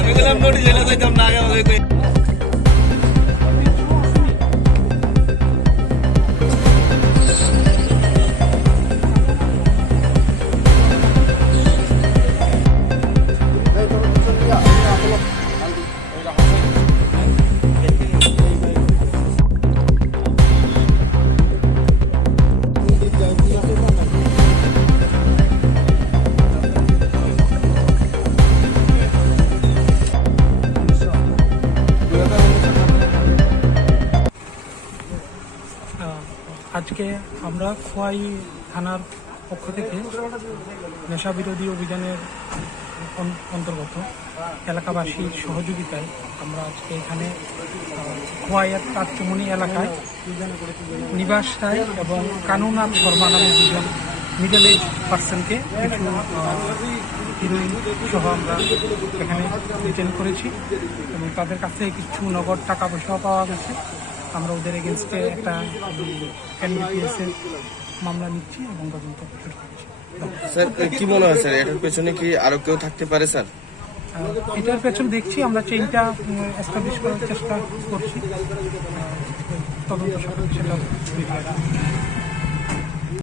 আমি গেলাম নোটিশ এলে যাইতাম না আগে আজকে আমরা খোয়াই থানার পক্ষ থেকে নেশা বিরোধী অভিযানের অন্তর্গত এলাকাবাসীর সহযোগিতায় আমরা আজকে এখানে খোয়াইয়ের কাঠচুমনি এলাকায় নিবাস রায় এবং কানুনাথ শর্মা নামে দুজন মিডল এজ পার্সনকে কিছু হিরোইন সহ আমরা এখানে ডিটেন করেছি এবং তাদের কাছ থেকে কিছু নগদ টাকা পয়সাও পাওয়া গেছে। আমরা ওদের এগেনস্টে একটা এনডিপিএসের মামলা নিচ্ছি এবং তদন্ত শুরু করছি। স্যার কি মনে হয় স্যার এটার পেছনে কি আরো কেউ থাকতে পারে স্যার? এটার পেছনে দেখছি আমরা চেইনটা এস্টাবলিশ করার চেষ্টা করছি, তদন্ত সেটা